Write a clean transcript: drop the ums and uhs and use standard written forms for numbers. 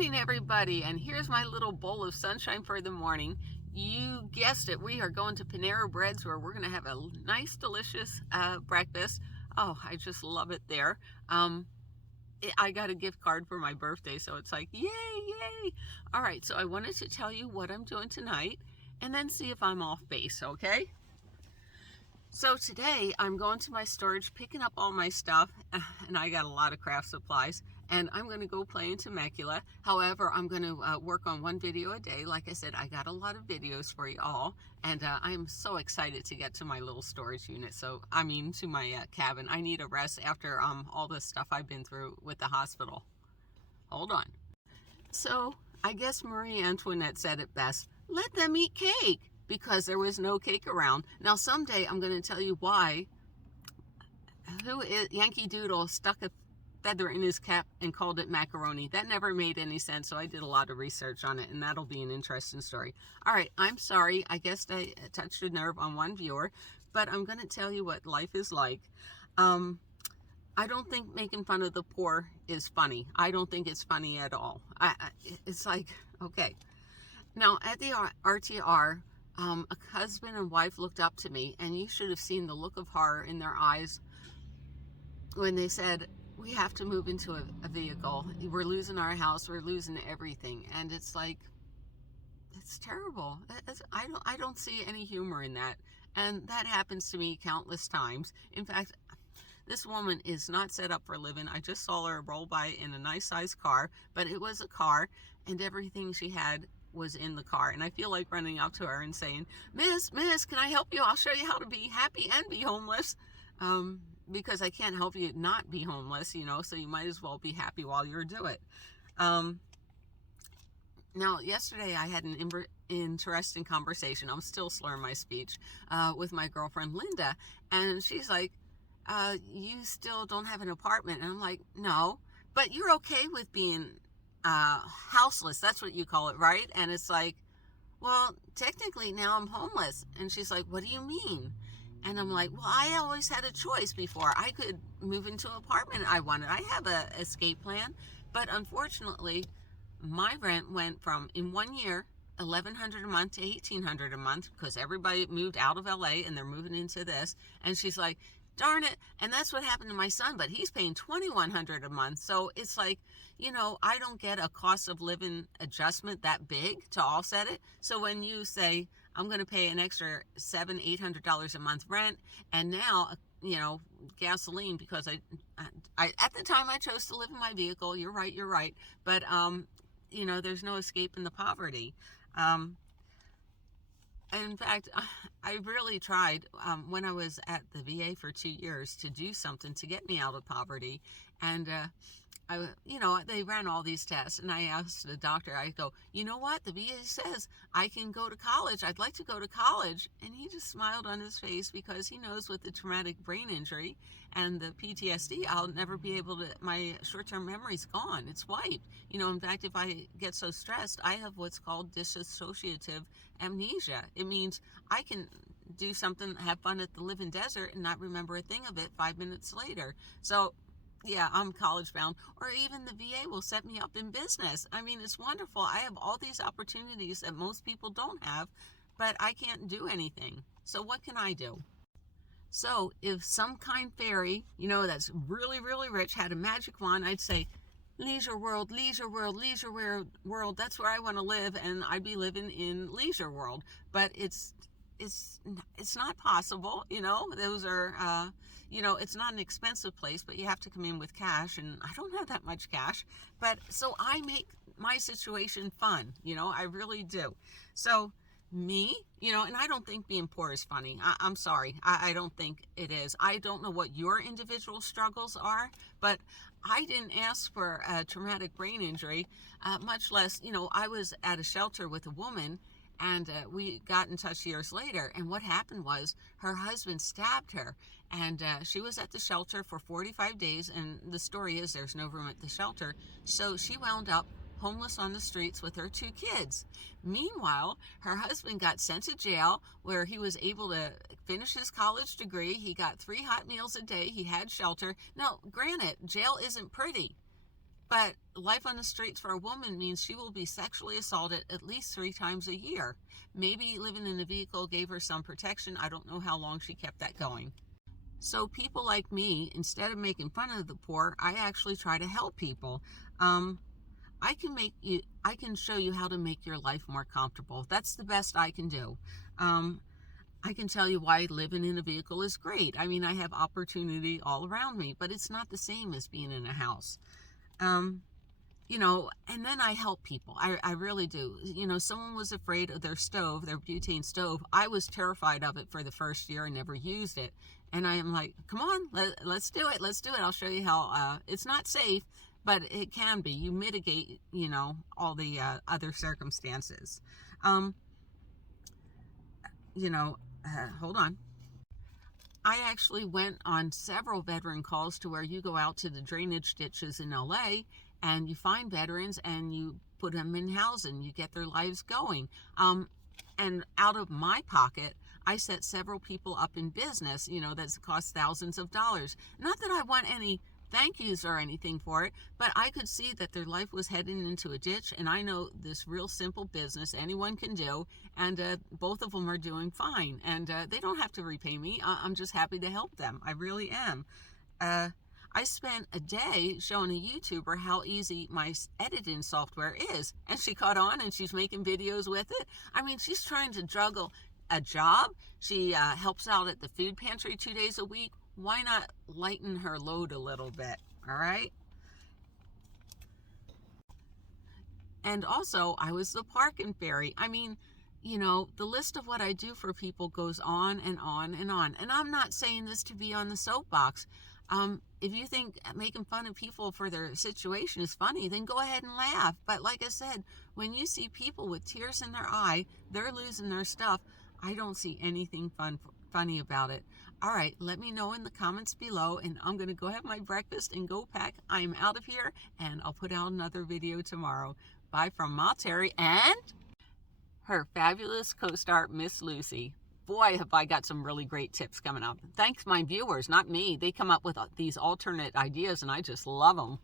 morning, everybody, and here's my little bowl of sunshine for the morning. You guessed it, we are going to Panera Bread's where we're going to have a nice, delicious breakfast. Oh, I just love it there. I got a gift card for my birthday, so it's like, yay, yay. All right, so I wanted to tell you what I'm doing tonight and then see if I'm off base, okay? So today I'm going to my storage, picking up all my stuff, and I got a lot of craft supplies, and I'm going to go play in Temecula. However, I'm going to work on one video a day. Like I said, I got a lot of videos for you all, and I am so excited to get to my little storage unit. To my cabin. I need a rest after all the stuff I've been through with the hospital. Hold on. So I guess Marie Antoinette said it best. Let them eat cake. Because there was no cake around. Now someday I'm going to tell you why Yankee Doodle stuck a feather in his cap and called it macaroni. That never made any sense, so I did a lot of research on it, and that'll be an interesting story. All right, I'm sorry. I guess I touched a nerve on one viewer, but I'm going to tell you what life is like. I don't think making fun of the poor is funny. I don't think it's funny at all. It's like, okay. Now, at the RTR, a husband and wife looked up to me, and you should have seen the look of horror in their eyes when they said, we have to move into a vehicle. We're losing our house. We're losing everything. And it's like, it's terrible. I don't see any humor in that. And that happens to me countless times. In fact, this woman is not set up for living. I just saw her roll by in a nice sized car, but it was a car, and everything she had was in the car. And I feel like running up to her and saying, Miss, can I help you? I'll show you how to be happy and be homeless. Because I can't help you not be homeless, so you might as well be happy while you do it. Now, yesterday I had an interesting conversation. I'm still slurring my speech, with my girlfriend Linda. And she's like, you still don't have an apartment. And I'm like, no, but you're okay with being houseless. That's what you call it, right? And it's like, well, technically now I'm homeless. And she's like, what do you mean? And I'm like, well, I always had a choice before. I could move into an apartment I wanted. I have a escape plan, but unfortunately my rent went from, in 1 year, $1,100 a month to $1,800 a month, because everybody moved out of LA and they're moving into this. And she's like, darn it. And that's what happened to my son, but he's paying $2,100 a month. So it's like, I don't get a cost of living adjustment that big to offset it. So when you say, I'm going to pay an extra $700-800 a month rent, and now, gasoline, because I at the time I chose to live in my vehicle. You're right. But, there's no escaping the poverty. In fact, I really tried when I was at the VA for 2 years to do something to get me out of poverty. And, they ran all these tests, and I asked the doctor, I go, you know what? The VA says I can go to college. I'd like to go to college. And he just smiled on his face, because he knows with the traumatic brain injury and the PTSD, I'll never be able to, my short-term memory's gone. It's wiped. In fact, if I get so stressed, I have what's called dissociative amnesia. It means I can do something, have fun at the living desert, and not remember a thing of it 5 minutes later. So yeah, I'm college bound. Or even the VA will set me up in business. I mean, it's wonderful. I have all these opportunities that most people don't have, but I can't do anything. So what can I do? So if some kind fairy, that's really, really rich, had a magic wand, I'd say, leisure world, leisure world, leisure world. That's where I want to live, and I'd be living in leisure world. But it's not possible. Those are, it's not an expensive place, but you have to come in with cash, and I don't have that much cash. But so I make my situation fun. I really do. So me, and I don't think being poor is funny. I'm sorry. I don't think it is. I don't know what your individual struggles are, but I didn't ask for a traumatic brain injury, much less, I was at a shelter with a woman, and we got in touch years later. And what happened was her husband stabbed her, and she was at the shelter for 45 days. And the story is there's no room at the shelter. So she wound up homeless on the streets with her 2 kids. Meanwhile, her husband got sent to jail, where he was able to finish his college degree. He got 3 hot meals a day. He had shelter. Now, granted, jail isn't pretty. But life on the streets for a woman means she will be sexually assaulted at least 3 times a year. Maybe living in a vehicle gave her some protection. I don't know how long she kept that going. So people like me, instead of making fun of the poor, I actually try to help people. I can show you how to make your life more comfortable. That's the best I can do. I can tell you why living in a vehicle is great. I mean, I have opportunity all around me, but it's not the same as being in a house. And then I help people. I really do. Someone was afraid of their stove, their butane stove. I was terrified of it for the first year and never used it. And I am like, come on, let's do it. Let's do it. I'll show you how it's not safe, but it can be. You mitigate, all the other circumstances. Hold on. I actually went on several veteran calls to where you go out to the drainage ditches in LA and you find veterans and you put them in housing. You get their lives going. And out of my pocket, I set several people up in business, that's cost thousands of dollars. Not that I want any thank yous or anything for it, but I could see that their life was heading into a ditch, and I know this real simple business anyone can do, and both of them are doing fine, and they don't have to repay me. I'm just happy to help them. I really am. I spent a day showing a YouTuber how easy my editing software is, and she caught on and she's making videos with it. I mean, she's trying to juggle a job. She helps out at the food pantry 2 days a week. Why not lighten her load a little bit? All right. And also, I was the parking fairy. I mean, the list of what I do for people goes on and on and on. And I'm not saying this to be on the soapbox. If you think making fun of people for their situation is funny, then go ahead and laugh. But like I said, when you see people with tears in their eye, they're losing their stuff. I don't see anything funny about it. All right, let me know in the comments below, and I'm going to go have my breakfast and go pack. I'm out of here, and I'll put out another video tomorrow. Bye from Ma Terry and her fabulous co-star, Miss Lucy. Boy, have I got some really great tips coming up. Thanks my viewers, not me. They come up with these alternate ideas, and I just love them.